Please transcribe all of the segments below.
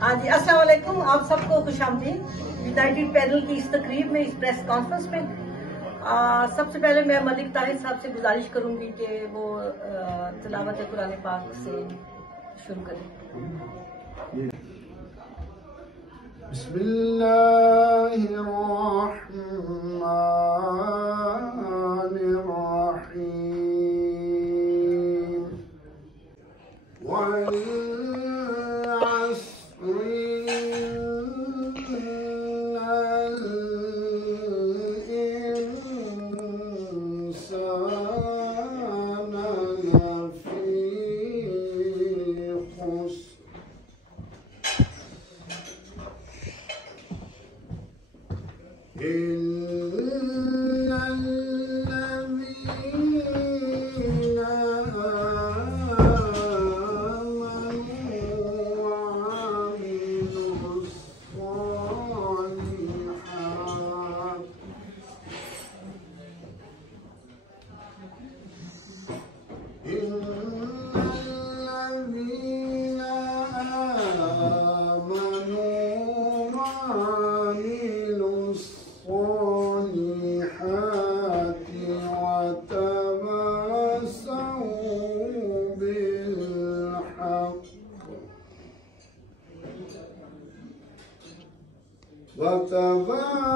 हाँ जी, अस्सलाम वालेकुम। आप सबको खुशामदीद यूनाइटेड पैनल की इस तकरीब में, इस प्रेस कॉन्फ्रेंस में। सबसे पहले मैं मलिक ताहिर साहब से गुजारिश करूंगी कि वो तिलावत कुरान पाक से शुरू करें। बिस्मिल्लाहिर्रहमानिर्रहीम।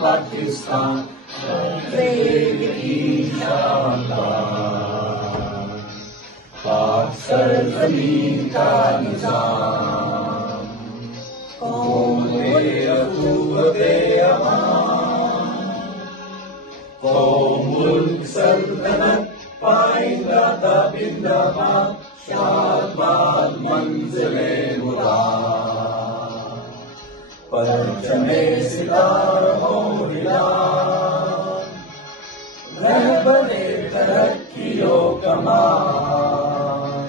पाकिस्तान पाक सरज़मीन का निज़ाम मुल्क सल्तनत पाइंदा बिंदाबाद शाबाद मंज़िले मुराद परचमे सितारों रहबरे तरक्कियों कमाल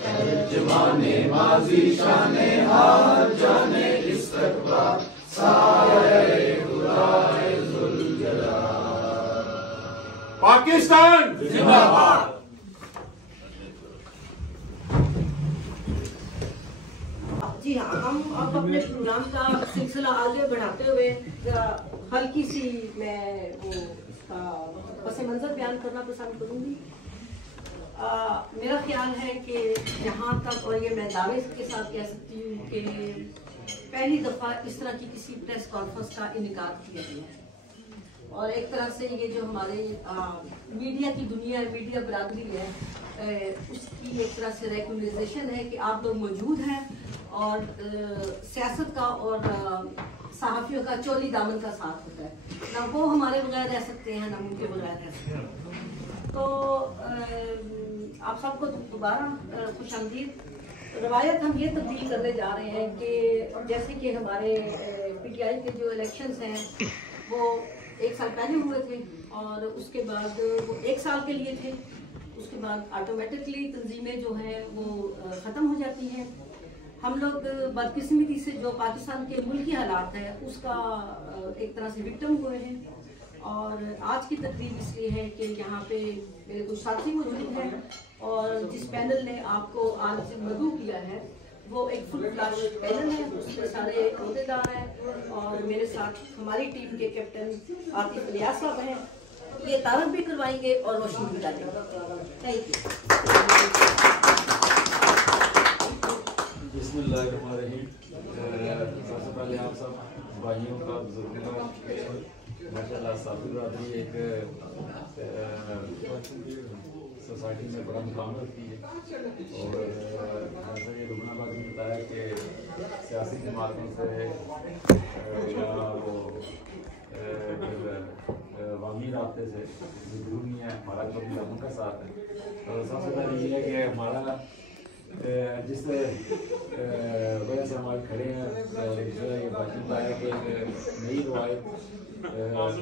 तर्जमाने माज़ी शाने हाल जाने इस्तक़बाल सारे खुदाए ज़ुल जलाल। पाकिस्तान जिंदाबाद। जी हाँ, हम अब अपने प्रोग्राम का सिलसिला आगे बढ़ाते हुए हल्की सी मैं वो इसका पस मंजर बयान करना पसंद करूंगी। मेरा ख्याल है कि जहाँ तक, और ये मैं दावे के साथ कह सकती हूँ कि पहली दफ़ा इस तरह की किसी प्रेस कॉन्फ्रेंस का इनेकाद किया गया है और एक तरह से ये जो हमारे मीडिया की दुनिया है, मीडिया बरादरी है, उसकी एक तरह से रिकॉग्नाइजेशन है कि आप लोग मौजूद हैं और सियासत का और सहाफ़ियों का चोली दामन का साथ होता है। ना वो हमारे बगैर रह सकते हैं, ना उनके बगैर रह सकते हैं। तो आप सबको दोबारा खुशामदीद। रवायत हम ये तब्दील करने जा रहे हैं कि जैसे कि हमारे PTI के जो इलेक्शंस हैं वो 1 साल पहले हुए थे और उसके बाद वो 1 साल के लिए थे। उसके बाद ऑटोमेटिकली तंजीमें जो हैं वो ख़त्म हो जाती हैं। हम लोग बदकिस्मती से जो पाकिस्तान के मुल्की हालात है उसका एक तरह से विक्टिम हुए हैं और आज की तकरीब इसलिए है कि यहाँ पे मेरे कुछ साथी मौजूद हैं और जिस पैनल ने आपको आज मदऊ किया है वो एक फुल फ्लैश पैनल है, उसमें सारे अहदेदार हैं और मेरे साथ हमारी टीम के कैप्टन आतिफ इलियास साहब हैं। ये तारक भी करवाएंगे और रोशनी भी डालेंगे। Thank you. बिस्मिल्लाहिर्रहमानिर्रहीम। सबसे पहले आप सब भाइयों का, बुजुर्गों का माशाल्लाह साथी बरादरी एक सोसाइटी में बड़ा मुकाम रखती है और जैसे कि रुकना बात ने बताया कि सियासी जमातों से या वो अवामी रास्ते से दूर नहीं है, हमारा कभी उनका साथ है। तो सबसे पहले ये है कि हमारा जिस वजह से हमारे खड़े हैं ये बाकी बताया कि नई रवायत और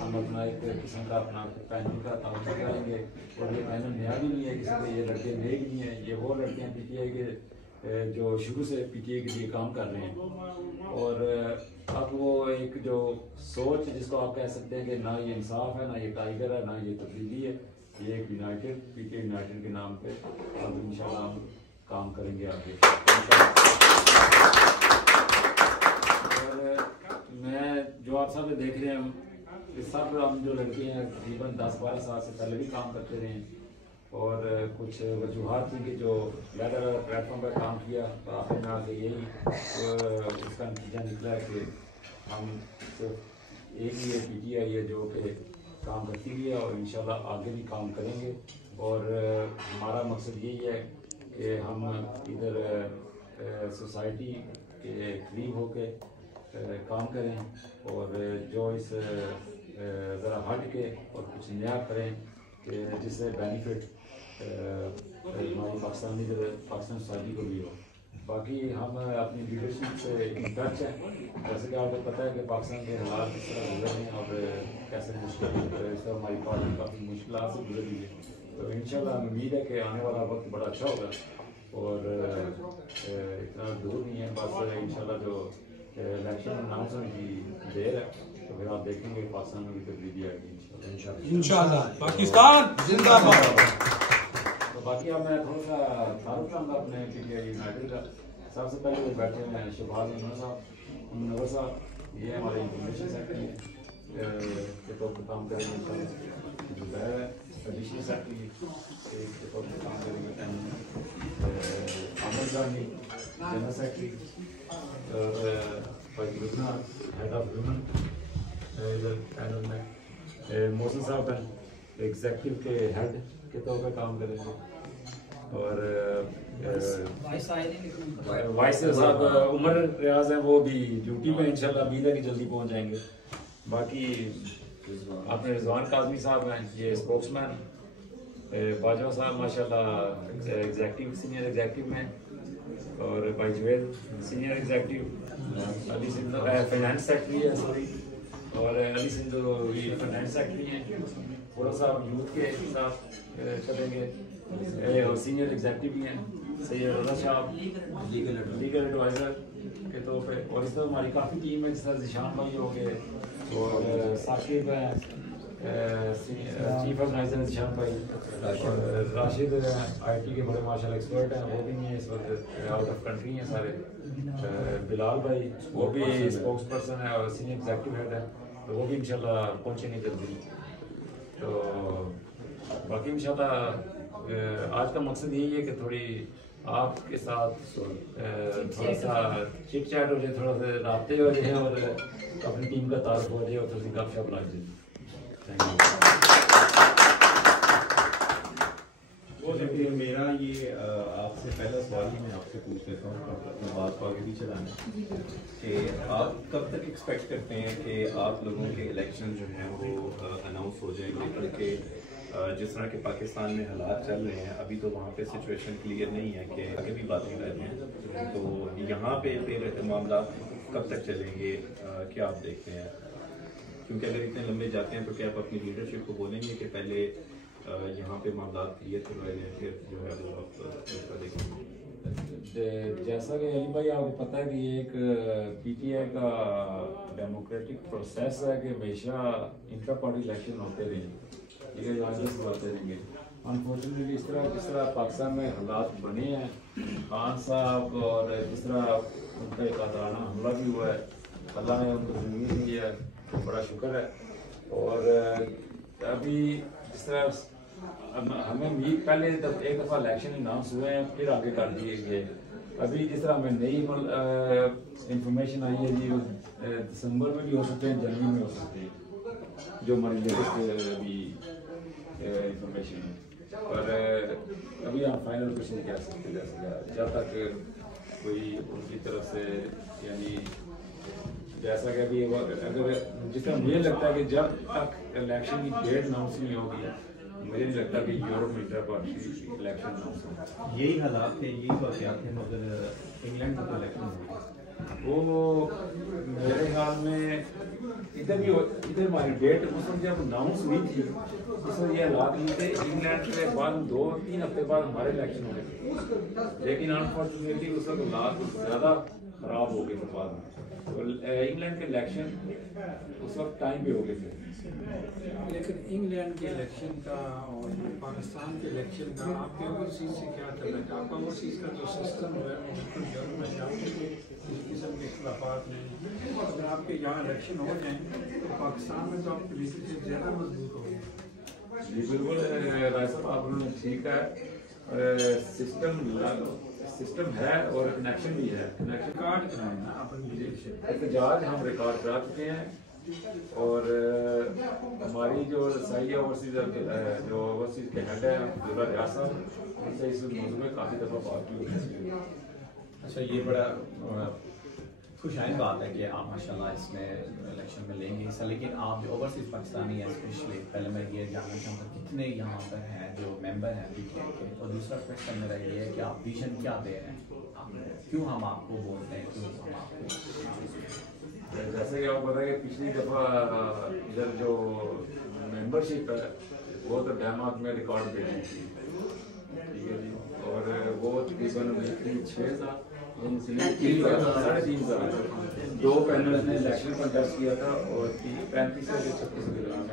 हम अपना एक किस्म का अपना पैनल का काम कराएंगे। और ये पैनल नया भी नहीं है किसी का, ये लड़के नए भी नहीं है, ये वो लड़के हैं PTI के जो शुरू से PTI के लिए काम कर रहे हैं। और अब वो एक जो सोच जिसको आप कह सकते हैं कि ना ये इंसाफ है, ना ये टाइगर है, ना ये तब्दीली है, ये एक यूनाइटेड PTI यूनाइटेड के नाम पे अब इंशाल्लाह हम काम करेंगे आगे। और मैं जो आप सब देख रहे हैं, ये सब हम जो लड़के हैं तकरीबन 10-12 साल से पहले भी काम करते रहे हैं। और कुछ वजूहत थी कि जो अलग अलग प्लेटफॉर्म पर काम किया, तो आखिर में आके यही उसका नतीजा निकला है कि हम सिर्फ एक ही PTI है जो कि काम करती भी है और इंशाल्लाह आगे भी काम करेंगे। और हमारा मकसद यही है कि हम इधर सोसाइटी के करीब होके काम करें और जो इस ज़रा हट के और कुछ नया करें कि जिससे बेनिफिट हमारी पाकिस्तान सोसाइटी को भी हो। बाकी हम अपनी लीडरशिप से इन टच हैं। जैसे कि आपको पता है कि पाकिस्तान के हालात किस तरह गुजर रहे हैं और कैसे मुश्किल इस तरह हमारी पार्टी काफ़ी मुश्किल से गुजर रही है। तो इंशाल्लाह उम्मीद है कि आने वाला वक्त बड़ा अच्छा होगा और इतना दूर नहीं है। बस इंशाल्लाह जो इलेक्शन अनाउंस होने की देर है, तो फिर आप देखेंगे पाकिस्तान में भी तब्दीली आएगी इंशाल्लाह। पाकिस्तान जिंदाबाद। तो बाकी अब मैं थोड़ा सा तारुफ चाहूँगा अपने PTI यूनाइटेड का। सबसे पहले वो बैठे हुए हैं शहबाज नवर साहब, ये हमारे इंफॉर्मेशन सेक्रेटरी के तौर पर काम करेंगे इंशाल्लाह। जुबैर है एडिशनल सेक्रेटरी के तौर पर काम करेंगे। आमिर जानी जनरल सेक्रेटरी और भाई रुकना हेड ऑफ ह्यूमन इधर पैनल में। मोहसिन साहब हैं एग्जेक्टिव के हेड के तौर पर काम करेंगे। और वाइस साहब उमर रियाज हैं, वो भी ड्यूटी पे इंशाल्लाह उम्मीद है कि जल्दी पहुंच जाएंगे। बाकी अपने रिजवान काजमी साहब हैं, ये स्पोक्समैन। बाजवा साहब माशाल्लाह एग्जेक्टिव सीनियर एग्जेक्टिव में। और भाई जुवेद senior executive. Ali Sindh finance secretary है सॉरी, और अली सिंध भी फाइनेंस सेक्रेटरी हैं। पूरा साहब यूथ के साथ चलेंगे और सीनियर एग्जेक्टिव भी हैं। सैयद रजा साहब लीगल एडवाइज़र के तौर पे। और इस तरह हमारी काफ़ी टीम है, जिस तरह जिशान भाई हो गए और साकिब हैं चीफ ऑर्गेनाइजर जिशान भाई, और राशिद IT के बड़े माशाल्लाह एक्सपर्ट हैं, वो भी नहीं है इस वक्त, आउट ऑफ कंट्री हैं सारे। बिलाल भाई वो भी स्पोक्स पर्सन है और सीनियर एग्जेक्टिव हेड है, तो वो भी इंशाल्लाह पहुँचेंगे जल्दी। तो बाकी इंशाल्लाह आज का मकसद यही है कि थोड़ी आपके साथ थोड़ा सा चिट चैट हो जाए, थोड़ा सा राब्ते हो जाए और अपनी टीम का तारुफ हो जाए और थोड़ी सी गपशप लग जाए। Thank you. मेरा ये आपसे पहला सवाल ही मैं आपसे पूछ लेता हूँ, अपनी बात को आगे भी चलाना कि आप कब तक एक्सपेक्ट करते हैं कि आप लोगों के इलेक्शन जो हैं वो अनाउंस हो जाएंगे? क्योंकि जिस तरह के पाकिस्तान में हालात चल रहे हैं अभी, तो वहाँ पे सिचुएशन क्लियर नहीं है कि आगे भी बातें कर रहे हैं, तो यहाँ पे फिर मामला कब तक चलेंगे, क्या आप देखते हैं? क्योंकि अगर इतने लंबे जाते हैं तो क्या आप अपनी लीडरशिप को बोलेंगे कि पहले यहाँ पे मामला क्लियर करवाए जाए, फिर जो है वो आप देखेंगे? जैसा कि अली भाई आपको पता है कि ये एक PTI का डेमोक्रेटिक प्रोसेस है कि हमेशा इंट्रा पार्टी इलेक्शन होते रहे, ठीक है, यहाँ से बातें रहेंगे। अनफॉर्चुनेटली जिस तरह पाकिस्तान में हालात बने हैं, खान साहब और जिस तरह उनका एक कातराना हमला भी हुआ है, अल्लाह ने उनको ज़िंदगी दी है, तो बड़ा शुक्र है। और अभी जिस तरह हमें उम्मीद पहले एक दफ़ा इलेक्शन अनाउंस हुए हैं, फिर आगे कर दिए गए। अभी जिस तरह हमें नई इंफॉर्मेशन आई है जी, दिसंबर में भी हो सकते हैं, जनवरी में हो सकते हैं, जो हमारी लेटेस्ट अभी इंफॉर्मेशन है। और अभी हम फाइनल कुछ नहीं कह सकते जब तक कोई उनकी तरफ से, यानी जैसा कि अभी अगर जिस तरह मुझे लगता है कि जब तक इलेक्शन की डेट अनाउंस नहीं होगी, मुझे नहीं लगता कि यूरोप में इंटर पार्टी इलेक्शन अनाउंस होगा। यही हालात थे, यही वाक़यात थे, मगर इंग्लैंड में तो इलेक्शन हो गया। वो मेरे ख्याल में इधर हमारी डेट उस वक्त जब अनाउंस हुई थी उस वक्त ये हालात नहीं थे। इंग्लैंड के बाद 2-3 हफ्ते बाद हमारे इलेक्शन हो गए, लेकिन अनफॉर्चुनेटली उस वक्त हालात ज़्यादा ख़राब हो गए थे बाद में। तो इंग्लैंड के इलेक्शन उस वक्त टाइम पे हो गए थे। लेकिन इंग्लैंड के इलेक्शन का और पाकिस्तान के इलेक्शन का आपके ओवरसीज से क्या तल्लुक है? आपका ओवरसीज का जो सिस्टम है वो बिल्कुल यूरोप में जाते हैं, किसी किस्म के खिलाफात नहीं। अगर आपके यहाँ इलेक्शन हो जाए तो पाकिस्तान में तो आपकी रिलेशनशिप ज़्यादा मजबूत होगी। जी बिल्कुल राय साहब, आप लोगों ने ठीक है, सिस्टम है और कनेक्शन भी है। कनेक्शन रिकॉर्ड कराए ना अपनी एहतजाज हम रिकॉर्ड करा चुके हैं और हमारी जो रसाई है जो ओवरसीज के हेड है अब्दुल्ला रियाज साहब, उनसे इस मौजूद में काफ़ी दफ़ा बात की है। अच्छा, ये बड़ा खुशाइन बात है कि आप माशाल्लाह इसमें इलेक्शन में लेंगे हिस्सा, लेकिन आप जो ओवरसीज पाकिस्तानी है स्पेशली, पहले मैं ये जानना चाहूँगा कितने यहाँ पर हैं जो मेंबर हैं बीटीआई के, और दूसरा क्वेश्चन मेरा ये है कि आप विजन क्या दे रहे हैं, क्यों हम आपको बोलते हैं, क्यों हम आपको। जैसे कि आपको पता है कि पिछली दफ़ा इधर जो मेंबरशिप है वो तो डेनमार्क में रिकॉर्ड ब्रेकिंग थी, ठीक है जी, और वो तकरीबन 6 साल 3.5 साल 2 पैनल ने इलेक्शन कंटेस्ट किया था और 35 से 36 के दौरान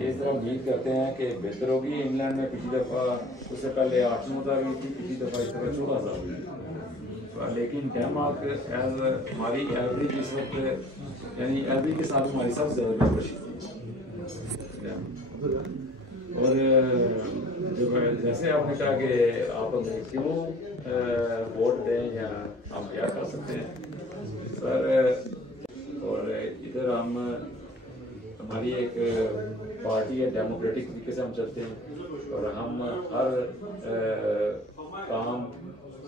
ये तो उम्मीद करते हैं कि बेहतर होगी। इंग्लैंड में पिछली दफ़ा उससे पहले 8-9,000 हुई थी, पिछली दफ़ा इस तरह 14,000 हुई, लेकिन डेनमार्क एज हमारी एवरेज इस वक्त यानी एवरेज के साथ हमारी सबसे ज़्यादा मेंबरशिप थी। और जो जैसे आपने कहा कि आप हमें क्यों वोट दें या हम क्या कर सकते हैं सर, और इधर हम हमारी एक पार्टी है, डेमोक्रेटिक तरीके से हम चलते हैं और हम हर काम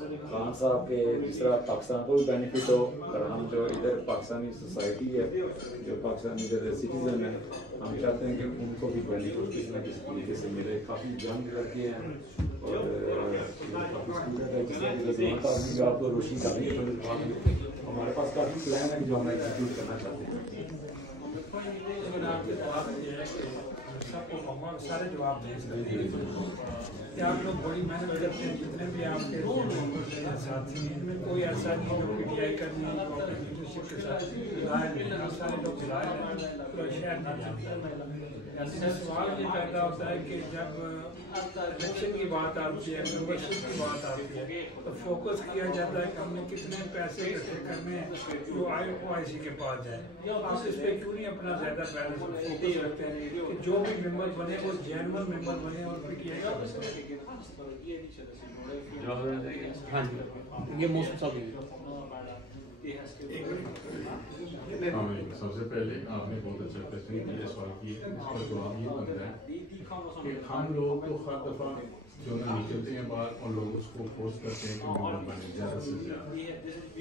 खान साहब के जिस तरह पाकिस्तान को भी बेनिफिट हो, और हम जो इधर पाकिस्तानी सोसाइटी है जो पाकिस्तानी इधर सिटीजन है, हम चाहते हैं कि उनको भी बेनिफिट किसी न किसी तरीके से मिले। काफ़ी यंग लड़के हैं और काफ़ी स्टूडेंट है, जिससे आपको रोशनी का भी हमारे पास काफ़ी प्लान है जो हम एग्जीक्यूट करना चाहते हैं। सबको सारे जवाब दे सकते हैं कि आप लोग बड़ी मेहनत करते हैं, जितने भी आपके साथी हैं, इनमें कोई ऐसा नहीं जो पीटीआई करनी है जो अपनी लीडरशिप के साथ लाए नहीं, सारे लोग लाए हैं, पूरा शहर नहीं जानते। ऐसे सवाल ये पैदा होता है कि जब इलेक्शन की बात आती है, मेंबरशिप की बात आती है, तो फोकस किया जाता है कि हमने कितने पैसे इकट्ठे करने हैं जो OIC के पास जाए। आप इस पर क्यों नहीं अपना ज़्यादा पहले फोकस रखते हैं कि जो भी मेंबर बने वो जेन्युइन मेंबर बने और पीटीआई का हाँ जी, ये मौसम साहब सबसे पहले आपने बहुत अच्छा क्वेश्चन किया, सवाल किया, इसका जवाब ये बनता है कि हम लोग तो हर दफ़ा जो ना निकलते हैं बाहर और लोग उसको फोर्स करते हैं कि मेंबर बने ज़्यादा से ज़्यादा,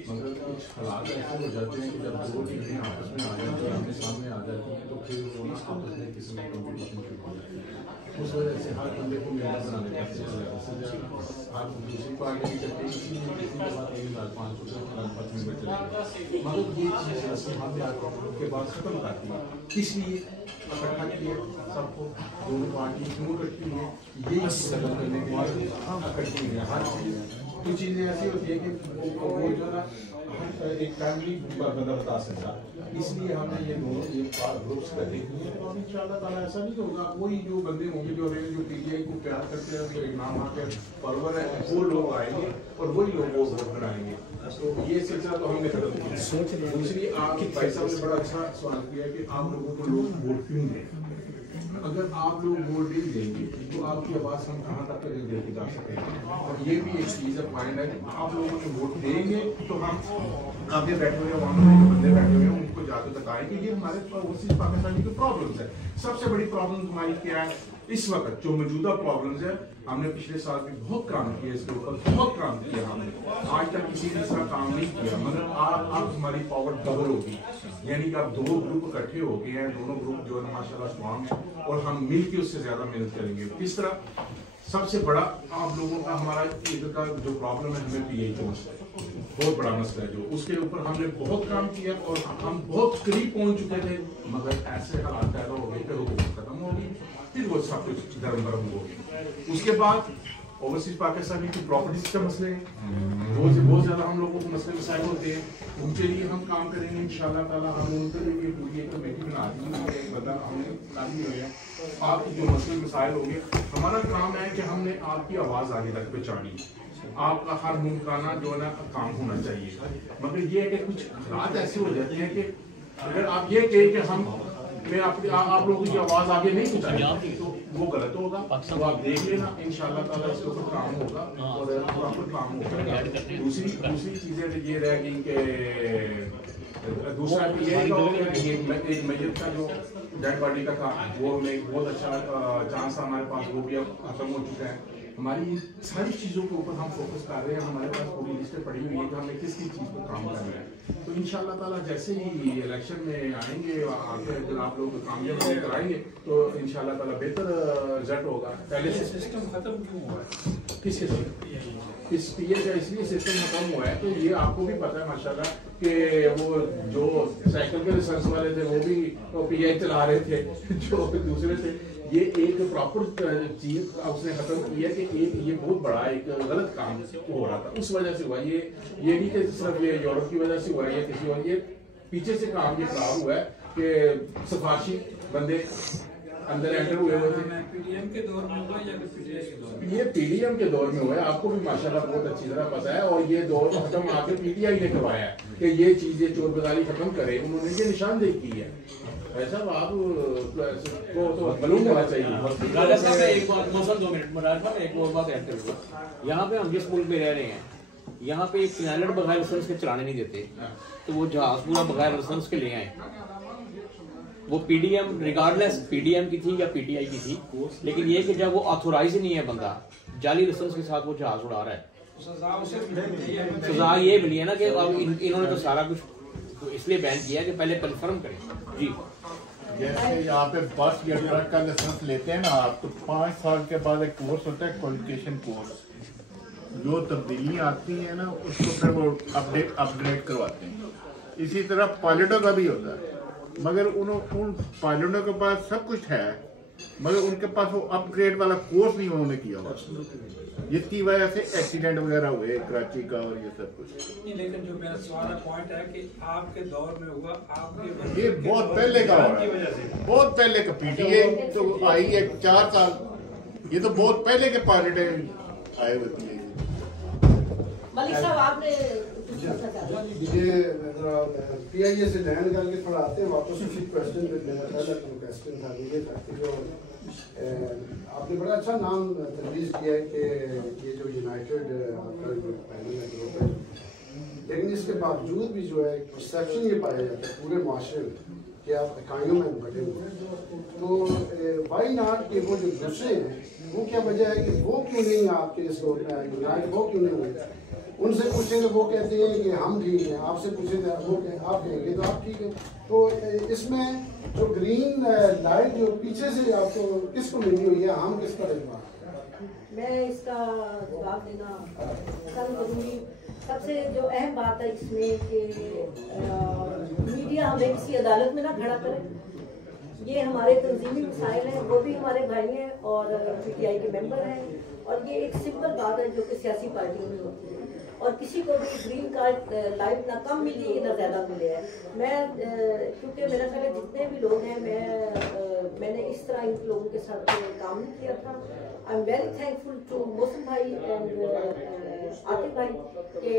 मगर कुछ हालात ऐसे हो जाते हैं कि जब 2 टीमें आपस में आ जाती हैं, आमने सामने आ जाती हैं, तो फिर वो ना आपस में किसी में कॉम्पिटिशन शुरू हो जाती है। उस वजह से हर बंदे को मेंबर बनाने का ज़्यादा से ज़्यादा हर दूसरी पार्टी की करते किसी ने किसी के बाद 3,500 5 मेंबर चले, मगर ये चीज़ रस्म हम के बाद खत्म करती है, इसलिए इकट्ठा किया सबको, दोनों पार्टी क्यों इकट्ठी है, यही खत्म करने के बाद इकट्ठी है। हर चीज़ कुछ चीज़ें ऐसी होती है कि वो जो ना एक फैमिली बंदा बता सकता, इसलिए हमने ये दोनों ग्रुप्स कर दी। और इंशाल्लाह ताला ऐसा नहीं होगा, वही जो बंदे होंगे जो पीटीआई को प्यार करते हैं, जो इमाम आके फॉलोअर है, वो लोग आएंगे और वही लोग वो वोट बनाएंगे। तो ये सिलसिला तो हमने खत्म किया। दूसरी आपके भाई साहब ने बड़ा अच्छा सवाल किया कि आप लोगों को लोग वोट क्यों दें। अगर आप लोग वोट नहीं देंगे तो आपकी आवाज़ हम कहाँ तक लेके जा सकेंगे। और ये भी एक चीज़ है, पॉइंट है कि आप लोगों ने वोट देंगे तो हम आगे बैठे हुए वहाँ पर जो बंदे बैठे हुए हैं उनको जाकर बताएं कि ये हमारे ओवरसीज पाकिस्तानी की प्रॉब्लम्स है। सबसे बड़ी प्रॉब्लम हमारी क्या है इस वक्त, जो मौजूदा प्रॉब्लम्स है, हमने पिछले साल भी बहुत काम किया इसके ऊपर, बहुत काम किया हमने, आज तक किसी ने इसका काम नहीं किया, मगर अब हमारी पावर डबल होगी। यानी कि अब 2 ग्रुप इकट्ठे हो गए हैं, दोनों ग्रुप जो है माशाल्लाह स्ट्रॉन्ग है और हम मिल के उससे ज्यादा मेहनत करेंगे। किस तरह सबसे बड़ा आप लोगों का हमारा इधर का जो प्रॉब्लम है, हमें पीए का मसला बहुत बड़ा मसला है, जो उसके ऊपर हमने बहुत काम किया और हम बहुत करीब पहुंच चुके थे, मगर ऐसे हालात पैदा हो गए कि हुकूमत खत्म हो गई, फिर वो सब कुछ धर्म हो गया। उसके बाद ओवरसीज पाकिस्तानी की प्रॉपर्टीज का मसले बहुत ज़्यादा हम लोगों को मसले मसाइल होते हैं, उनके लिए हम काम करेंगे इंशाल्लाह ताला। हमने उनके लिए पूरी एक कमेटी बना दी है, एक बंदा हमने लाजमी हो गया। आपकी जो मसले मसाइल हो गए, हमारा काम है कि हमने आपकी आवाज़ आगे तक पहुँचानी, आपका हर मुमकाना जो है ना काम होना चाहिए। मगर ये है कि कुछ हालात ऐसे हो जाते हैं कि अगर आप ये कहें कि हम मैं आप लोगों की आवाज़ आगे नहीं पहुँचाएंगे तो वो गलत होगा। तो आप देख लेना इंशाल्लाह ताला इसके ऊपर काम होगा और प्रॉपर काम होगा। दूसरी चीज़ें ये रह गई कि दूसरा ये एक मैयत का जो डेड बॉडी का था, वो हमें बहुत अच्छा चांस था हमारे पास, वो भी अब खत्म हो चुका है। हमारी सारी चीज़ों के ऊपर हम फोकस कर रहे हैं, हमारे पास पूरी लिस्टें पड़ी हुई है कि हमें किस किस चीज़ पर काम करना है। तो इंशाल्लाह ताला जैसे ही इलेक्शन में आएंगे, आगे अगर आप लोग कामयाब कराएंगे तो इंशाल्लाह ताला बेहतर रिजल्ट होगा। पहले से सिस्टम खत्म क्यों हुआ है? किसके साथ इस पीए का इसलिए सिस्टम खत्म हुआ है कि ये आपको भी पता है माशाल्लाह कि वो जो साइकिल के लाइसेंस वाले थे वो भी पीए चला रहे थे, जो दूसरे थे। ये एक प्रॉपर चीज उसने खत्म किया कि एक ये बहुत बड़ा एक गलत काम हो रहा था, उस वजह से हुआ। ये नहीं कि सिर्फ ये यूरोप की वजह से हुआ है या किसी और, ये पीछे से काम ये खराब हुआ है कि सिफारशी बंदे अंदर एंटर हुए थे। पीडीएम के दौर में हुआ या पीटीआई के दौर में? ये पीडीएम के दौर में हुआ है, आपको भी माशाल्लाह बहुत अच्छी तरह पता है। और ये दौर खत्म आके पीटीआई ने करवाया है कि ये चीजें चोर बाजारी खत्म करे, उन्होंने ये निशानदेही की है। ऐसा आप को तो मालूम होना चाहिए। राजा साहब एक बात, मौसम 2 मिनट, राजा साहब एक और बात ऐड करूँगा। यहाँ पे हम जिस मुल्क में रह रहे हैं, यहाँ पे एक पायलट बगैर लाइसेंस के चलाने नहीं देते, तो वो जहाज पूरा बगैर लाइसेंस के ले आए। वो पीडीएम रिगार्डलेस पीडीएम की थी या पीटीआई की थी, लेकिन ये कि जब वो ऑथोराइज नहीं है बंदा, जाली लाइसेंस के साथ वो जहाज उड़ा रहा है, सजा ये मिली है ना कि अब इन्होंने तो सारा कुछ तो इसलिए बैन किया कि पहले कन्फर्म करें। जी, जैसे यहाँ पे बस या ट्रक का लाइसेंस लेते हैं ना आप, तो 5 साल के बाद एक कोर्स होता है, क्वालिफिकेशन कोर्स। जो तब्दीलियाँ आती हैं ना उसको फिर वो अपग्रेड करवाते हैं। इसी तरह पायलटों का भी होता है, मगर उन पायलटों के पास सब कुछ है, मगर उनके पास वो अपग्रेड वाला कोर्स नहीं उन्होंने किया हुआ, जिसकी वजह से एक्सीडेंट वगैरह हुए कराची का और ये सब कुछ। लेकिन जो मेरा सवाल पॉइंट है कि आपके दौर में हुआ, आपके ये बहुत पहले का हो रहा है, बहुत पहले का। पीटीए तो आई है 4 साल, ये तो बहुत पहले के पायलट आए होती है। मलिक साहब आपने ये पीआईए से लैंड करके थोड़ा आते हैं वापस उसी क्वेश्चन पे। मेरा पहला क्वेश्चन था मुझे कि जो आपने बड़ा अच्छा नाम तजवीज़ किया है कि ये जो यूनाइटेड आपका जो पैनल है ग्रुप है, लेकिन इसके बावजूद भी जो है परसेप्शन ये पाया जाता है पूरे माशरे में कि आप इकाइयों में बटे हुए हैं। तो वाई नॉट कि वो जो दूसरे हैं वो क्या वजह है कि वो क्यों नहीं आपके इस ग्रुप में यूनाइट, वो क्यों नहीं हुए? उनसे पूछेंगे वो कहते हैं कि हम ठीक हैं, आपसे पूछेंगे वो आप कहेंगे तो आप ठीक है। तो इसमें जो ग्रीन लाइट जो पीछे से आपको किसको मिली हुई है, हम किस पर? मैं इसका जवाब देना पसंद करूँगी। सबसे जो अहम बात है इसमें कि मीडिया हमें किसी अदालत में ना खड़ा करे। ये हमारे तंजीमी मसाइल हैं, वो भी हमारे भाई हैं और पीटीआई के मेंबर हैं, और ये एक सिंपल बात है जो कि सियासी पार्टियों में होती है। और किसी को भी ग्रीन कार्ड लाइट ना कम मिली है ना ज़्यादा मिले है। मैं क्योंकि मेरा ख्याल है जितने भी लोग हैं, मैंने इस तरह इन लोगों के साथ काम नहीं किया था। I am very thankful to Mausam भाई एंड आतिफ भाई कि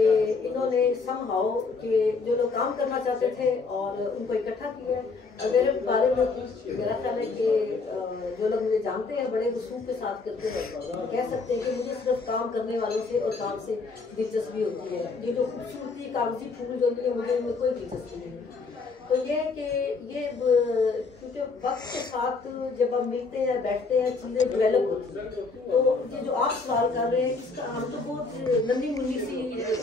इन्होंने समहाउ कि जो लोग काम करना चाहते थे और उनको इकट्ठा किया। मेरे बारे में मेरा ख्याल है कि जो लोग मुझे जानते हैं बड़े वसूख के साथ करते हैं, कह सकते हैं कि मुझे सिर्फ काम करने वालों से और काम से दिलचस्पी होती है। ये जो खूबसूरती कागजी फूल जो है मुझे इनमें कोई दिलचस्पी नहीं है। तो ये कि ये क्योंकि वक्त के साथ जब हम मिलते हैं बैठते हैं चीज़ें डेवलप होती हैं, तो ये जो आप सवाल कर रहे हैं इसका हम तो बहुत नन्ही मुन्नी सी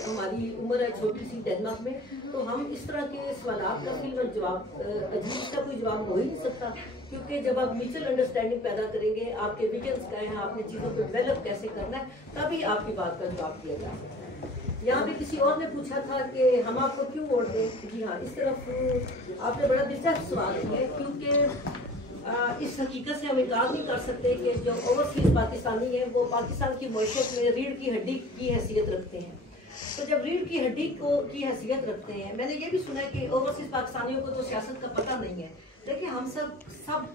हमारी उम्र है, छोटी सी डेनमार्क में, तो हम इस तरह के सवाल का फिलहाल जवाब अजीब का कोई जवाब हो ही नहीं सकता, क्योंकि जब आप म्यूचुअल अंडरस्टैंडिंग पैदा करेंगे, आपके विजन्स क्या है, आपने चीज़ों को डेवलप कैसे करना है, तभी आपकी बात का जवाब दिया जा सकता है। यहाँ भी किसी और ने पूछा था कि हम आपको क्यों वोट दें। जी हाँ, इस तरफ आपने बड़ा दिलचस्प सवाल किया है, क्योंकि इस हकीकत से हम इनकार नहीं कर सकते कि जो ओवरसीज पाकिस्तानी है वो पाकिस्तान की मईशत में रीढ़ की हड्डी की हैसियत रखते हैं। तो जब रीढ़ की हड्डी की हैसियत रखते हैं, मैंने ये भी सुना है कि ओवरसीज पाकिस्तानियों को तो सियासत का पता नहीं है। देखिए, हम सब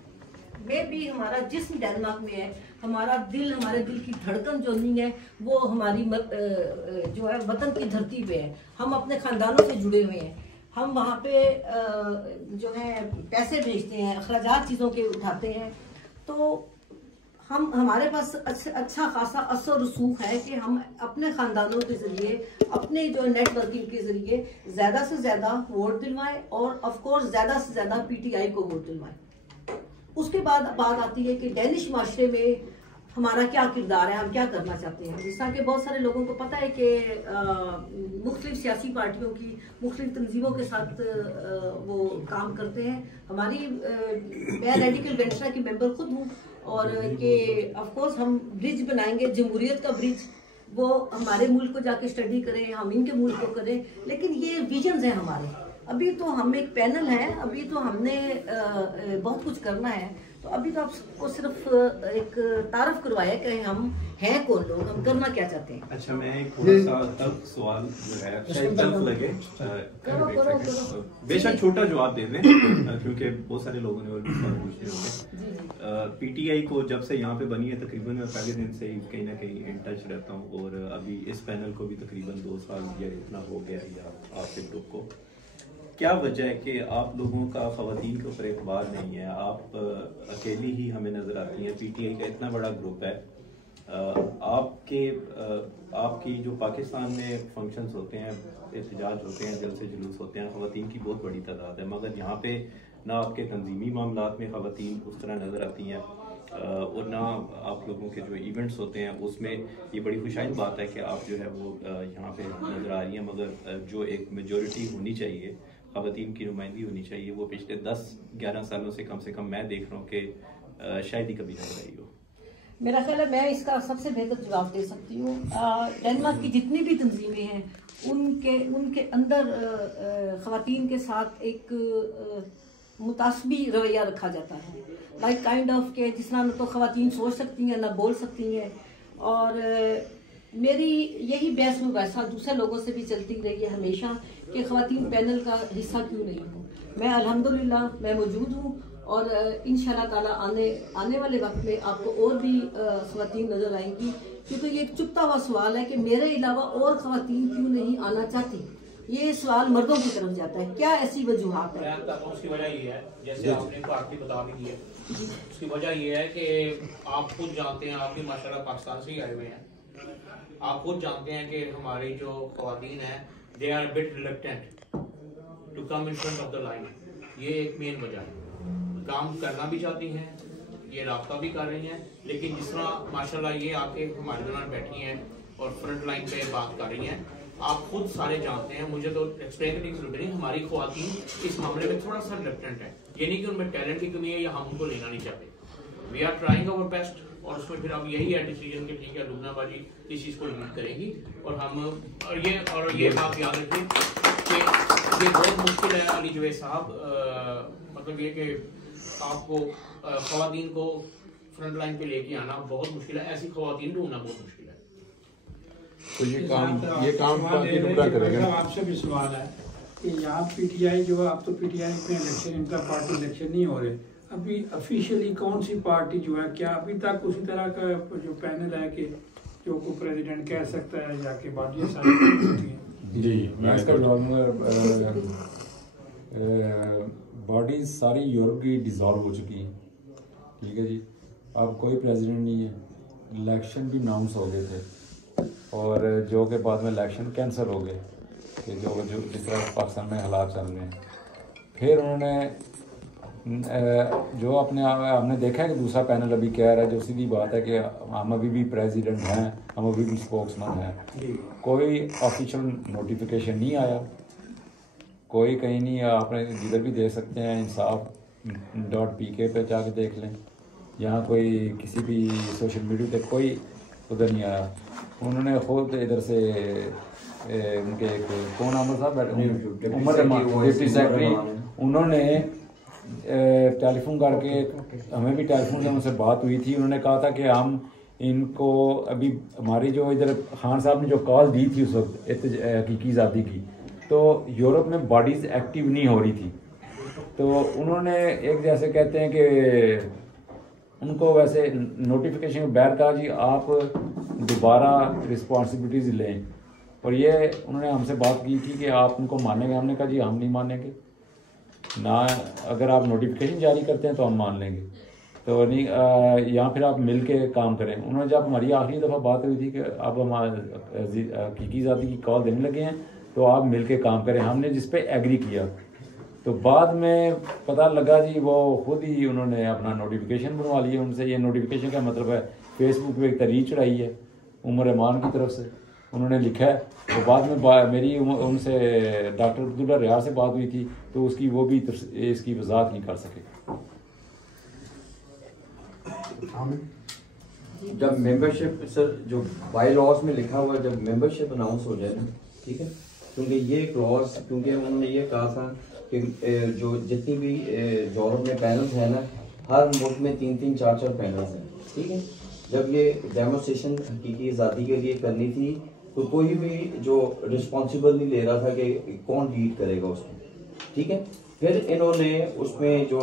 में भी हमारा जिस्म डेनमार्क में है, हमारा दिल, हमारे दिल की धड़कन जो नहीं है वो हमारी जो है वतन की धरती पे है। हम अपने खानदानों से जुड़े हुए हैं, हम वहाँ पे जो है पैसे भेजते हैं, अखराजात चीज़ों के उठाते हैं, तो हमारे पास अच्छा खासा असर रसूख है कि हम अपने खानदानों के जरिए, अपने जो नेटवर्किंग के जरिए ज़्यादा से ज़्यादा वोट दिलवाएं और ऑफ कोर्स ज़्यादा से ज़्यादा पीटीआई को वोट दिलवाएं। उसके बाद बात आती है कि डेनिश माशरे में हमारा क्या किरदार है, हम क्या करना चाहते हैं। जिस तरह के बहुत सारे लोगों को पता है कि मुख्तलिफ सियासी पार्टियों की मुख्तलिफ तंजीमों के साथ वो काम करते हैं। मैं रेडिकल वेंचर की मेंबर खुद हूँ, और कि ऑफ कोर्स हम ब्रिज बनाएंगे, जमहूरियत का ब्रिज, वो हमारे मुल्क को जाके स्टडी करें, हम इनके मुल्क को करें, लेकिन ये विजन्स हैं हमारे। अभी तो हम एक पैनल है, अभी तो हमने बहुत कुछ करना है, तो अभी तो आपको सिर्फ एक तारफ करवाया कि हम हैं कौन लोग, हम करना क्या चाहते हैं। अच्छा, मैं एक थोड़ा सा तल्ख सवाल जो है शायद तल्ख लगे, बेशक छोटा जवाब दे दें क्योंकि बहुत सारे लोगों ने और भी सवाल पूछे होंगे। पीटीआई को जब से यहाँ पे बनी है तकरीबन मैं पहले दिन से ही कहीं ना कहीं इन टच रहता हूँ, और अभी इस पैनल को भी तकरीबन 2 साल या इतना हो गया या आपके ग्रुप को। क्या वजह है कि आप लोगों का ख़वातीन के ऊपर एतबार नहीं है? आप अकेली ही हमें नज़र आती हैं। पीटीआई का इतना बड़ा ग्रुप है, आपकी जो पाकिस्तान में फंक्शंस होते हैं, एहतजाज होते हैं, जलसे जुलूस होते हैं, ख़वातीन की बहुत बड़ी तादाद है, मगर यहाँ पे ना आपके तंजीमी मामलात में ख़वातीन उस तरह नज़र आती हैं और ना आप लोगों के जो इवेंट्स होते हैं उसमें। ये बड़ी खुशाइन बात है कि आप जो है वो यहाँ पे नज़र आ रही हैं, मगर जो एक मेजॉरिटी होनी चाहिए, ख़वातीन की नुमाइंदगी होनी चाहिए, वो पिछले 10-11 सालों से कम मैं देख रहा हूँ कि शायद ही कभी नहीं रही हो। मेरा ख्याल है मैं इसका सबसे बेहतर जवाब दे सकती हूँ। डेनमार्क की जितनी भी तंजीमें हैं उनके अंदर ख़वातीन के साथ एक मुतासबी रवैया रखा जाता है, लाइक काइंड ऑफ के जिस तरह न तो ख़वातीन सोच सकती हैं ना बोल सकती हैं। और मेरी यही बहस वैसा दूसरे लोगों से भी चलती रही है हमेशा कि ख़वातीन पैनल का हिस्सा क्यों नहीं हूँ। मैं अल्हम्दुलिल्लाह मैं मौजूद हूँ, और इंशाल्लाह ताला आने वाले वक्त में आपको और भी ख़वातीन नज़र आएंगी, क्योंकि ये एक चुपता हुआ सवाल है कि मेरे अलावा और ख़वातीन क्यों नहीं आना चाहती। ये सवाल मर्दों की तरफ जाता है, क्या ऐसी वजूहात है? उसकी वजह ये है, जैसे आपने पार्टी बता भी दी है, उसकी वजह ये है कि आप खुद जानते हैं, आप भी माशाल्लाह पाकिस्तान से ही आए हुए हैं, आप खुद जानते हैं कि हमारी जो ख़वातीन हैं they are bit reluctant to come in front of the line. ये एक मेन वजह है। काम करना भी चाहती हैं, ये राब्ता भी कर रही हैं, लेकिन जिस तरह माशाल्लाह ये आके हमारे दौरान बैठी हैं और फ्रंट लाइन पे बात कर रही हैं, आप खुद सारे जानते हैं, मुझे तो एक्सप्लेन करने की जरूरत नहीं, हमारी ख़वातीन इस मामले में थोड़ा सा रिलक्टेंट है। ये नहीं कि उनमें टैलेंट की कमी है या हम उनको लेना नहीं चाहते। We are trying our best, और उसमें फिर अब यही है डिसीजन कि ठीक है लुबना बाजी इस चीज़ को लीड करेगी, और हम और ये बात याद रखें कि ये बहुत मुश्किल है अली जवेद साहब, मतलब ये कि आपको ख़वातीन को फ्रंट लाइन पे लेके आना बहुत मुश्किल है, ऐसी ख़वातीन ढूंढना बहुत मुश्किल है। तो ये काम करेगा। आपसे भी सवाल है कि यहाँ पीटीआई जो है, अब तो पीटीआई में इलेक्शन, इंटर पार्टी इलेक्शन नहीं हो रहे, अभी ऑफिशियली कौन सी पार्टी जो है, क्या अभी तक उसी तरह का जो पैनल है कि जो को प्रेसिडेंट कह सकता है जाके बात ये सारी होती है? जी, मैं इसका जवाब बॉडीज सारी यूरोप की डिज़ोल्व हो चुकी हैं, ठीक है जी। अब कोई प्रेसिडेंट नहीं है, इलेक्शन भी अनाउंस हो गए थे, और जो के बाद में इलेक्शन कैंसिल हो गए कि जो जिस तरह पाकिस्तान में हालात चल रहे हैं, फिर उन्होंने जो हमने देखा है कि दूसरा पैनल अभी कह रहा है, जो सीधी बात है कि हम अभी भी प्रेसिडेंट हैं, हम अभी भी स्पोक्समैन हैं। कोई ऑफिशियल नोटिफिकेशन नहीं आया, कोई कहीं नहीं। आपने जिधर भी देख सकते हैं insaf.pk पे जाके देख लें, यहाँ कोई किसी भी सोशल मीडिया पे कोई उधर नहीं आया। उन्होंने खुद इधर से उनके एक कौन आमर साहब उमर डिप्टी सेक्रेटरी, उन्होंने टेलीफोन करके, हमें भी टेलीफोन से उनसे बात हुई थी। उन्होंने कहा था कि हम इनको अभी हमारी जो इधर खान साहब ने जो कॉल दी थी उस वक्त हकीकी आज़ादी की, तो यूरोप में बॉडीज़ एक्टिव नहीं हो रही थी। तो उन्होंने एक जैसे कहते हैं कि उनको वैसे नोटिफिकेशन के बैर कहा जी आप दोबारा रिस्पॉन्सिबिलिटीज़ लें, और ये उन्होंने हमसे बात की थी कि आप उनको मानेंगे। हमने कहा जी हम नहीं मानेंगे ना, अगर आप नोटिफिकेशन जारी करते हैं तो हम मान लेंगे, तो नहीं यहाँ फिर आप मिल के काम करें। उन्होंने जब हमारी आखिरी दफ़ा बात हुई थी कि अब हम हकीकी आज़ादी की कॉल देने लगे हैं तो आप मिल के काम करें, हमने जिस पे एग्री किया। तो बाद में पता लगा जी वो खुद ही उन्होंने अपना नोटिफिकेशन बनवा लिया उनसे। ये नोटिफिकेशन का मतलब है फेसबुक पे एक तहरीर चढ़ाई है उमर रहमान की तरफ से, उन्होंने लिखा है। तो बाद में मेरी उनसे डॉक्टर अब्दुल्ला रियार से बात हुई थी, तो उसकी वो भी इसकी वजाहत नहीं कर सके। जब मेंबरशिप सर जो बाई लॉज में लिखा हुआ है, जब मेंबरशिप अनाउंस हो जाए ना, ठीक है, क्योंकि ये क्लॉज, क्योंकि उन्होंने ये कहा था कि जो जितनी भी यूरोप में पैनल्स हैं ना, हर मुल्क में 3-3, 4-4 पैनल्स हैं, ठीक है। जब ये डेमोस्ट्रेशन हकीकी आज़ादी के लिए करनी थी तो कोई भी जो रिस्पॉन्सिबल नहीं ले रहा था कि कौन लीड करेगा उसमें, ठीक है। फिर इन्होंने उसमें जो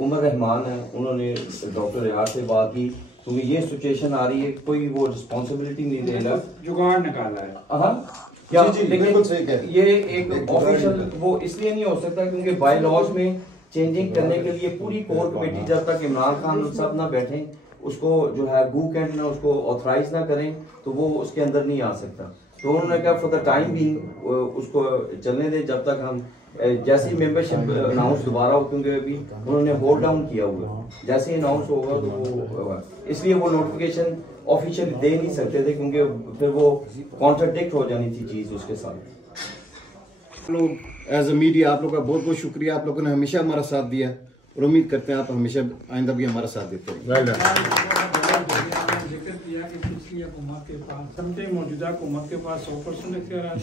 उमर रहमान है, उन्होंने डॉक्टर रियाज से बात की, क्योंकि ये सिचुएशन आ रही है, कोई वो रिस्पॉन्सिबिलिटी नहीं ले रहा, जुगाड़ निकाला है। हाँ क्या, लेकिन ये एक ऑफिशियल वो इसलिए नहीं हो सकता क्योंकि बाय लॉज में चेंजिंग करने के लिए पूरी कोर कमेटी जब तक इमरान खान सब ना बैठे, उसको जो है गूक एंड ना उसको ऑथराइज ना करें, तो वो उसके अंदर नहीं आ सकता। तो उन्होंने कहा फॉर द टाइम भी उसको चलने दें जब तक हम जैसे ही मेंबरशिप अनाउंस दोबारा हो, क्योंकि अभी उन्होंने होल्ड डाउन किया हुआ, जैसे ही अनाउंस होगा तो वो, इसलिए वो नोटिफिकेशन ऑफिशियली दे नहीं सकते थे क्योंकि फिर वो कॉन्ट्राडिक्ट हो जानी थी चीज उसके साथ। एज अ मीडिया आप लोग का बहुत बहुत शुक्रिया, आप लोगों ने हमेशा हमारा साथ दिया और उम्मीद करते हैं आप हमेशा आइंदा भी हमारा साथ देते हैं। जिक्र किया कि पिछली हुकूमत के पास, समझे मौजूदा हुकूमत के पास 100% इख्तियार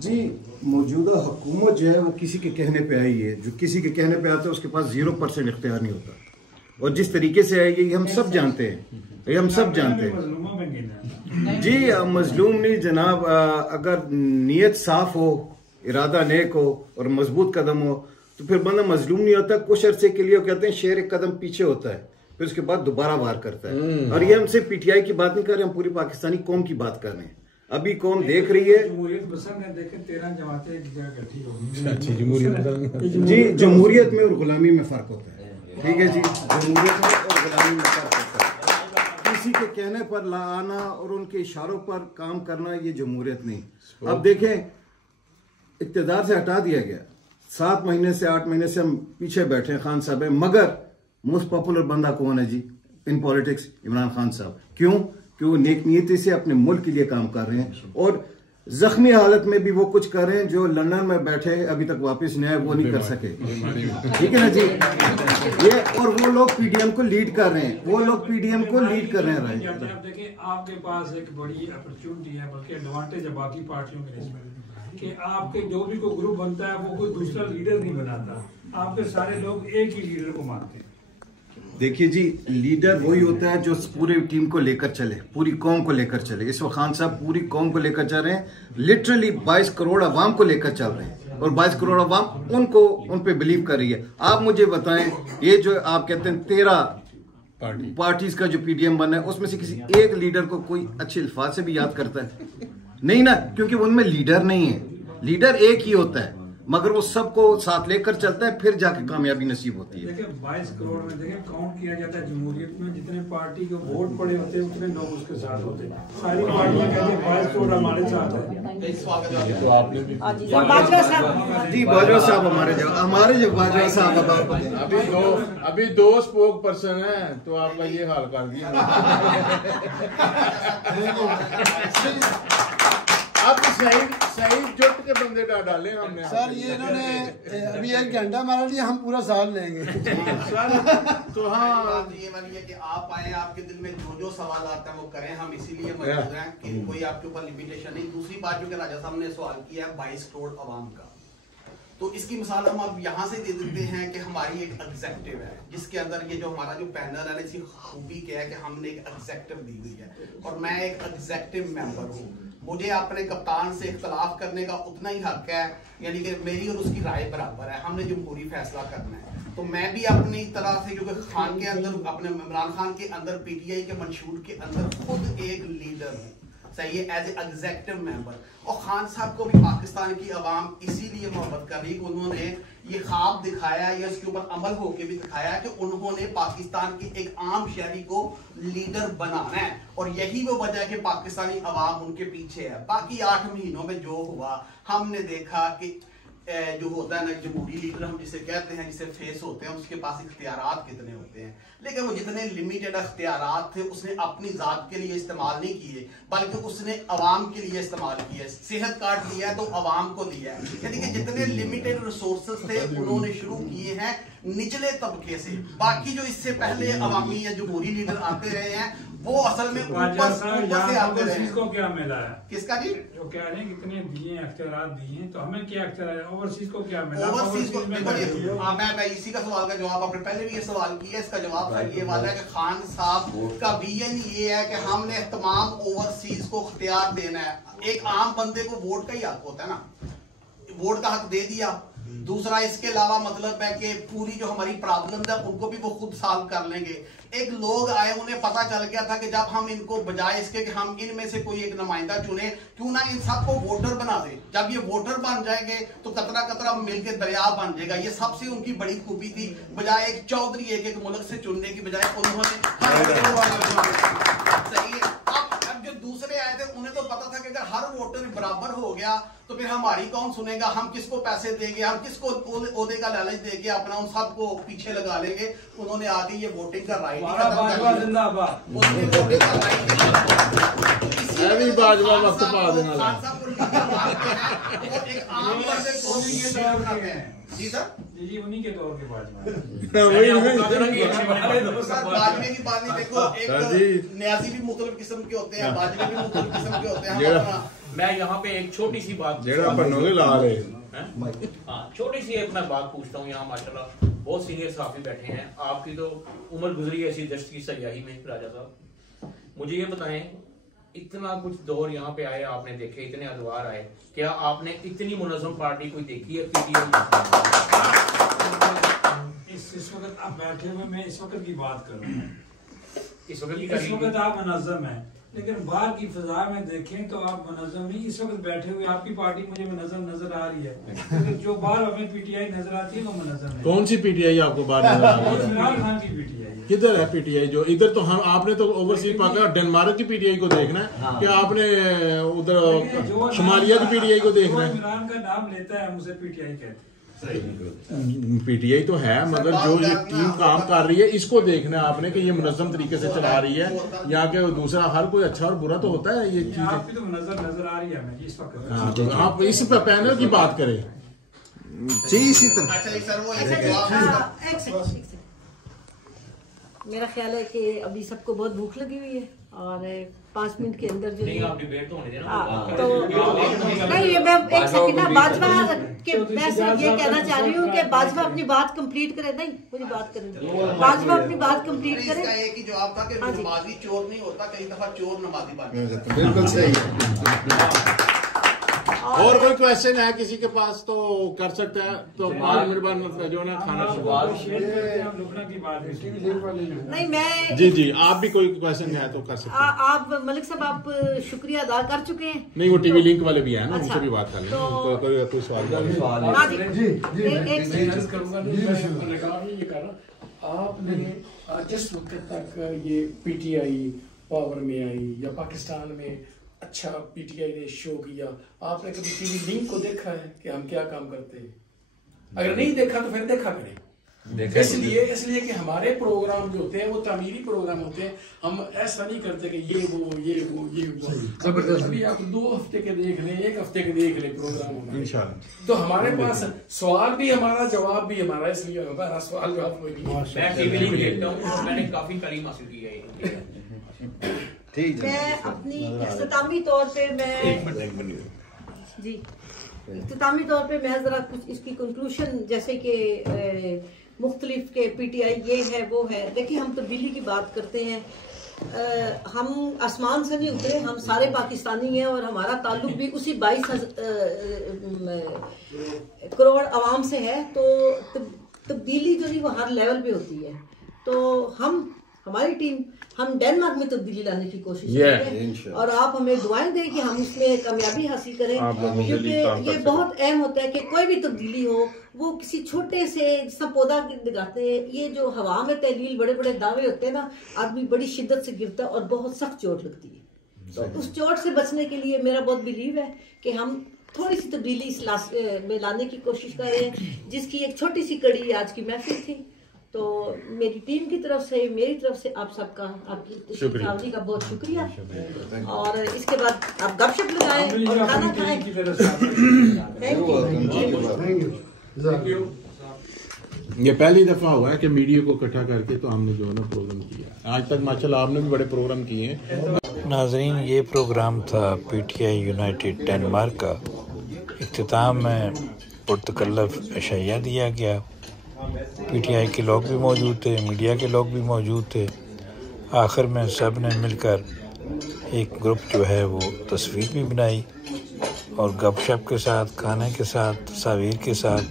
जी, मौजूदा हुकूमत जो है वो किसी के कहने पे आई है, जो किसी के कहने पे आता है उसके पास 0% इख्तियार नहीं होता, और जिस तरीके से आई है हम सब जानते हैं, ये हम सब जानते हैं जी। मजलूम नहीं जनाब, अगर नीयत साफ हो, इरादा नेक हो और मजबूत कदम हो तो फिर बंदा मजलूम नहीं होता। कुछ अरसे के लिए कहते हैं शेर एक कदम पीछे होता है, फिर उसके बाद दोबारा वार करता है। और ये हम सिर्फ पीटीआई की बात नहीं कर रहे, हम पूरी पाकिस्तानी कौम की बात कर रहे हैं। अभी कौम देख रही है जी, जमहूरियत में और गुलामी में फर्क होता है, ठीक है जी, जमहूरियत में और गुलामी में फर्क होता है। किसी के कहने पर ला आना और उनके इशारों पर काम करना, ये जमहूरियत नहीं। अब देखें, इक़्तिदार से हटा दिया गया, 7 महीने से 8 महीने से हम पीछे बैठे हैं, खान साहब है, मगर मोस्ट पॉपुलर बंदा कौन है जी इन पॉलिटिक्स? इमरान खान साहब। क्यों? कि वो नेक नीयती से अपने मुल्क के लिए काम कर रहे हैं, और जख्मी हालत में भी वो कुछ कर रहे हैं जो लंदन में बैठे अभी तक वापस नहीं आए, वो नहीं कर सके, ठीक है ना जी। ये और वो लोग पीडीएम को लीड कर रहे हैं, वो लोग पीडीएम को लीड कर रहे हैं। आप देखिए, आपके पास एक बड़ी अपॉर्चुनिटी है, बल्कि एडवांटेज है बाकी पार्टियों के लिए, कि आपके जो भी कोई ग्रुप बनता है वो कोई दूसरा लीडर नहीं बनाता, आपके सारे लोग एक ही लीडर को मानते हैं। देखिए जी, लीडर वही होता है जो पूरी टीम को लेकर चले, पूरी कौम को लेकर चले। इस वक्त खान साहब पूरी कौम को लेकर चल रहे हैं, लिटरली 22 करोड़ अवाम को लेकर चल रहे हैं, और 22 करोड़ अवाम उन पे बिलीव कर रही है। आप मुझे बताएं, ये जो आप कहते हैं 13 पार्टीज का जो पीडीएम बना है, उसमें से किसी एक लीडर को कोई अच्छे अल्फाज से भी याद करता है? नहीं ना, क्योंकि उनमें लीडर नहीं है। लीडर एक ही होता है, मगर वो सबको साथ लेकर चलता है, फिर जाके कामयाबी नसीब होती है। देखिए 22 करोड़ में देखिए काउंट किया जाता है जमहूरियत में, जितने पार्टी के वोट पड़े होते हैं उतने लोग उसके साथ होते हैं। सारी पार्टियां कहती हैं 22 करोड़ हमारे साथ है। तो आपने भी बाजवा साहब जी बाजवा साहब हमारे जो बाजवा साहब अभी दो स्पोक पर्सन है, तो आपका ये हाल कर दिया। अब सही जुट के बंदे डाले हमने सर। ये इन्होंने अभी 1 घंटा हमारा लिया, हम पूरा साल लेंगे। तो हाँ ये मानिए कि आप आए, आपके दिल में जो सवाल आता है वो करें, हम इसीलिए मौजूद हैं कि कोई आपके ऊपर लिमिटेशन नहीं। दूसरी बात जो कि राजा साहब ने सवाल किया है 22 करोड़ अवाम का, तो इसकी मिसाल हम अब यहाँ से दे देते हैं कि हमारी एक एग्जेक्टिव है जिसके अंदर ये जो हमारा जो पैनल है इसकी खूबी क्या है कि हमने एक एग्जेक्टिव दी हुई है और मैं एक एग्जेक्टिव मेंबर हूँ। मुझे अपने कप्तान से इख्तलाफ करने का उतना ही हक है, यानी कि मेरी और उसकी राय बराबर है, हमने जमहूरी फैसला करना है। तो मैं भी अपनी तरह से क्योंकि खान के अंदर अपने इमरान खान के अंदर पीटीआई के मंशूर के अंदर खुद एक लीडर हूँ, सही है, एज ए एग्जेक्टिव मेंबर। और खान साहब को भी पाकिस्तान की आवाम इसीलिए मोहब्बत कर रही कि उन्होंने ये ख्वाब दिखाया या इसके ऊपर अमल होके भी दिखाया कि उन्होंने पाकिस्तान की एक आम शहरी को लीडर बनाना है, और यही वो वजह है कि पाकिस्तानी आवाम उनके पीछे है। बाकी 8 महीनों में जो हुआ हमने देखा कि जो होता है ना जमहूरी लीडर हम जिसे कहते हैं, जिसे फेस होते हैं, उसके पास इख्तियारात कितने होते हैं, लेकिन वो जितने लिमिटेड इख्तियारात थे उसने अपनी जात के लिए इस्तेमाल नहीं किए बल्कि उसने अवाम के लिए इस्तेमाल किए। सेहत कार्ड लिया है तो अवाम को लिया है, यानी कि जितने लिमिटेड रिसोर्सेज थे उन्होंने शुरू किए हैं निचले तबके से। बाकी जो इससे पहले अवामी या जमहूरी लीडर आते रहे हैं वो असल में ऊपर से आते रहे। को क्या मिला है? किसका जी? जो कह रहे हैं कितने दिए इख्तियार दिए हैं, तो हमें क्या इख्तियार है? ओवरसीज को क्या मिला? ओवरसीज को मैं इसी का सवाल का जवाब, आपने पहले भी ये सवाल किया, इसका जवाब ये वाला है कि खान साहब का विजन ये है कि हमने तमाम ओवरसीज को इख्तियार देना है। एक आम बंदे को वोट का ही हक होता है ना, वोट का हक दे दिया। दूसरा इसके अलावा मतलब है कि पूरी जो हमारी प्रॉब्लम है उनको भी वो खुद सॉल्व कर लेंगे। एक लोग आए, उन्हें पता चल गया था कि जब हम इनको बजाय इसके कि हम इनमें से कोई एक नुमाइंदा चुने, क्यों ना इन सबको वोटर बना दे। जब ये वोटर बन जाएंगे तो कतरा कतरा मिलकर दरिया बन जाएगा। ये सबसे उनकी बड़ी खूबी थी, बजाय एक चौधरी एक मुल्क से चुनने की बजाय उन्होंने सही है। अब जो दूसरे आए थे उन्हें तो पता था कि अगर हर वोटर बराबर हो गया तो फिर हमारी कौन सुनेगा, हम किसको पैसे देंगे, हम किसको ओहदे का लालच देके अपना उन सबको पीछे लगा लेंगे। उन्होंने आके ये वोटिंग का राइट जी सर जी उन्हीं के तौर के बाद बाजवे की बात नहीं। देखो एक न्याजी भी मुख्तलिफ किस्म के होते हैं, बाजवे भी मुख्तलिफ किस्म के होते हैं। मैं यहाँ पे एक छोटी सी बात छोटी सी एक मैं बात पूछता हूँ। यहाँ माशाल्लाह बहुत सीनियर सहाफी बैठे हैं, आपकी तो उम्र गुजरी ऐसी दश्त की सयाही में। राजा साहब मुझे ये बताएं, इतना कुछ दौर यहाँ पे आए, आपने देखे, इतने अदवार आए, क्या आपने इतनी मुनज़्ज़म पार्टी कोई देखी है पीटीआई? इस वक्त आप बैठे हुए, मैं इस वक्त की बात करूँ, इस वक्त आप मुनज़्ज़म हैं, लेकिन बाहर की फिजा में देखें तो आप मुनज़्ज़म नहीं। इस वक्त बैठे हुए आपकी पार्टी मुझे मुनज़्ज़म नजर आ रही है, लेकिन जो बाहर हमें पीटीआई नजर आती है वो मुनज़्ज़म है। कौन सी पीटीआई आपको बाहर नजर आ रही है? इमरान खान की पीटीआई किधर है पीटीआई? जो इधर तो हम आपने तो ओवरसीज पाकिस्तान डेनमार्क की पीटीआई को देखना है कि आपने उधर शुमालिया की पीटीआई को देखना है? इमरान का नाम लेता है मुझे पीटीआई कहते हैं। पीटीआई तो है, मगर जो ये टीम काम कर रही है इसको देखना है आपने कि ये मुनज़्ज़म तरीके से चला रही है, या कि दूसरा हर कोई अच्छा और बुरा तो होता है। ये चीज आपकी तो नजर आ रही है हमें इस वक्त। हाँ, तो आप इस पैनल की बात करें जी इसी तरह। मेरा ख्याल है कि अभी सबको बहुत भूख लगी हुई है और 5 मिनट के अंदर जो नहीं आप डिबेट तो होने देना। तो नहीं, ये मैं एक सेकंड ना बाजवा के मैं सिर्फ ये कहना चाह रही हूँ कि बाजवा अपनी बात कंप्लीट करे। नहीं मुझे बात करें, बाजवा अपनी बात कंप्लीट करे। एक ही जवाब था कि नमाजी चोर नहीं होता, कई दफा चोर नमाजी बन जाता है। बिल्कुल सही है। और कोई क्वेश्चन है किसी के पास तो कर सकते हैं। तो आज मेरे पास जो है ना खाना नहीं मैं जी जी आप भी कोई क्वेश्चन है तो कर सकते हैं। आप मलिक साहब आप शुक्रिया अदा कर चुके हैं। नहीं वो टीवी लिंक वाले भी हैं ना, अच्छा, उनसे भी बात कर लें। तो कोई सवाल हाँ जी आपने जिस वक्त तक ये पीटीआई पावर में आई या पाकिस्तान में अच्छा पीटीआई ने शो किया, आपने कभी टीवी लिंक को देखा है कि हम क्या काम करते हैं? अगर नहीं देखा तो फिर देखा करें। इसलिए कि हमारे प्रोग्राम जो होते हैं वो तामीरी प्रोग्राम होते हैं। हम ऐसा नहीं करते कि ये वो जबरदस्त। अभी आप 2 हफ्ते के देख लें, 1 हफ्ते के देख लें प्रोग्राम इंशाल्लाह। तो हमारे पास सवाल भी हमारा, जवाब भी हमारा, इसलिए हमारा सवाल जवाब कोई नहीं। मैं टीवी लिंक देखता हूँ, मैंने काफी तालीम हासिल की है। मैं अपनी इख्तितामी तौर पे मैं जी इख्तितामी तौर पे मैं जरा कुछ इसकी कंक्लूशन, जैसे कि मुख्तलिफ के पीटीआई ये है वो है। देखिए हम तब्दीली की बात करते हैं, हम आसमान से नहीं उतरे, हम सारे पाकिस्तानी हैं और हमारा ताल्लुक भी उसी 22 करोड़ आवाम से है। तो तब्दीली जो नहीं वो हर लेवल पे होती है। तो हमारी टीम हम डेनमार्क में तब्दीली लाने की कोशिश करेंगे और आप हमें दुआएं दें कि हम उसमें कामयाबी हासिल करें, क्योंकि ये बहुत अहम होता है कि कोई भी तब्दीली हो वो किसी छोटे से सब पौधा लगाते हैं, ये जो हवा में तहलील बड़े बड़े दावे होते हैं ना, आदमी बड़ी शिद्दत से गिरता है और बहुत सख्त चोट लगती है। तो उस चोट से बचने के लिए मेरा बहुत बिलीव है कि हम थोड़ी सी तब्दीली इस में लाने की कोशिश कर रहे हैं, जिसकी एक छोटी सी कड़ी आज की महफिल थी। तो मेरी टीम की तरफ से, मेरी तरफ से आप सबका, आपकी तशरीफ का बहुत शुक्रिया। और इसके बाद आप गपशप लगाएं और खाना खाएं। Thank you. ये पहली दफा हुआ है कि मीडिया को इकट्ठा करके तो हमने जो है ना प्रोग्राम किया। आज तक माशाल्लाह आपने भी बड़े प्रोग्राम किए हैं। नाजरीन, ये प्रोग्राम था पीटीआई यूनाइटेड डेनमार्क का। इख्तिताम में पुरतकल्लफ अशैया दिया गया। पीटीआई के लोग भी मौजूद थे, मीडिया के लोग भी मौजूद थे। आखिर में सब ने मिलकर एक ग्रुप जो है वो तस्वीर भी बनाई और गपशप के साथ, खाने के साथ, तस्वीर के साथ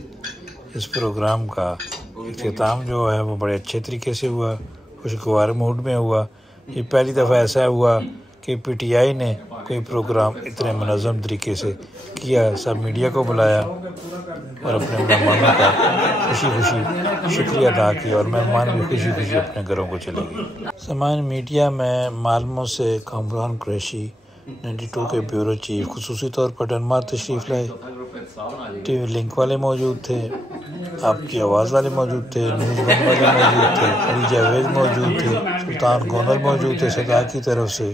इस प्रोग्राम का इख्तिताम जो है वो बड़े अच्छे तरीके से हुआ, खुशगवार मूड में हुआ। ये पहली दफ़ा ऐसा हुआ कि पीटीआई ने कोई प्रोग्राम इतने मुनज़्ज़म तरीके से किया। सब मीडिया को बुलाया और अपने मेहमानों का खुशी खुशी शुक्रिया अदा किया और मेहमान भी खुशी खुशी अपने घरों को चले गए। सामान मीडिया में मालमो से कामरान कुरैशी 92 के ब्यूरो चीफ खुसूसी तौर पर डेनमार्क तशरीफ़ लाए। टीवी लिंक वाले मौजूद थे, आपकी आवाज़ वाले मौजूद थे, न्यूज़ वन वाले मौजूद थे, अली जावेद मौजूद थे, सुल्तान गोनल मौजूद थे सदा की तरफ से।